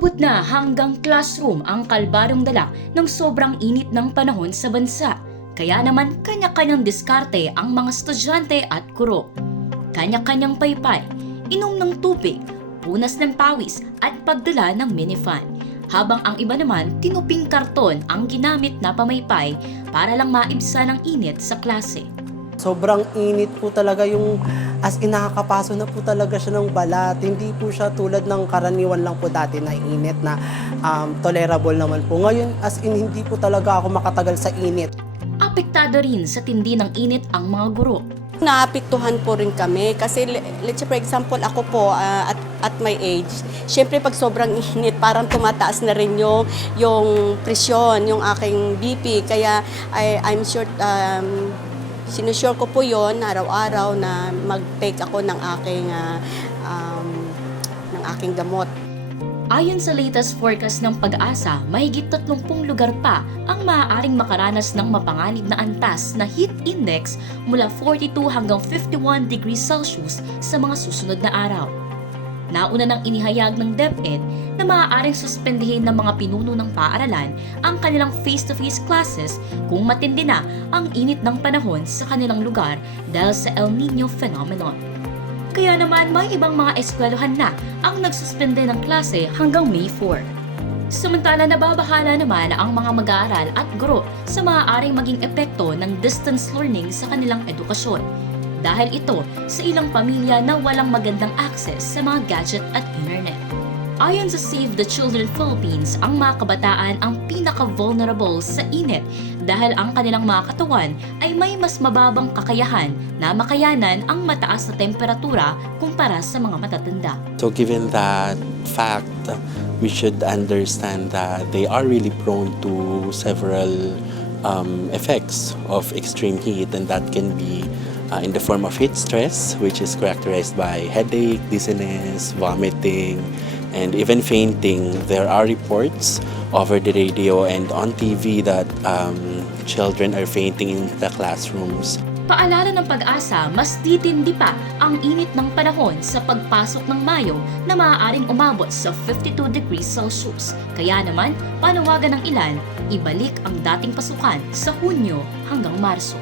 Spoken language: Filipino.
Umabot na hanggang classroom ang kalbaryong dala ng sobrang init ng panahon sa bansa. Kaya naman kanya-kanyang diskarte ang mga estudyante at guro. Kanya-kanyang paypay, inom ng tubig, punas ng pawis at pagdala ng minifan. Habang ang iba naman tinuping karton ang ginamit na pamaypay para lang maibsa ng init sa klase. Sobrang init po talaga yung as in nakakapaso na po talaga siya ng balat. Hindi po siya tulad ng karaniwan lang po dati na init na tolerable naman po. Ngayon as in hindi po talaga ako makatagal sa init. Apektado rin sa tindi ng init ang mga guro. Naapektuhan po rin kami kasi let's say for example ako po at my age, syempre pag sobrang init parang tumataas na rin yung presyon, yung aking BP. Kaya I'm sure sinusure ko po yon araw-araw na mag-take ako ng aking gamot. Ayon sa latest forecast ng Pag-asa, mahigit 30 lugar pa ang maaaring makaranas ng mapanganib na antas na heat index mula 42 hanggang 51 degrees Celsius sa mga susunod na araw. Nauna nang inihayag ng DepEd na maaaring suspendihin ng mga pinuno ng paaralan ang kanilang face-to-face classes kung matindi na ang init ng panahon sa kanilang lugar dahil sa El Niño phenomenon. Kaya naman may ibang mga eskwelahan na ang nagsuspende ng klase hanggang May 4. Samantala nababahala naman ang mga mag-aaral at guro sa maaaring maging epekto ng distance learning sa kanilang edukasyon. Dahil ito sa ilang pamilya na walang magandang access sa mga gadget at internet. Ayon sa Save the Children Philippines, ang mga kabataan ang pinaka-vulnerable sa init dahil ang kanilang mga katawan ay may mas mababang kakayahan na makayanan ang mataas na temperatura kumpara sa mga matatanda. So given that fact, we should understand that they are really prone to several effects of extreme heat, and that can be in the form of heat stress, which is characterized by headache, dizziness, vomiting, and even fainting. There are reports over the radio and on TV that children are fainting in the classrooms. Paalala ng Pag-asa, mas titindi pa ang init ng panahon sa pagpasok ng Mayo na maaaring umabot sa 52 degrees Celsius. Kaya naman, panawagan ng ilan, ibalik ang dating pasukan sa Hunyo hanggang Marso.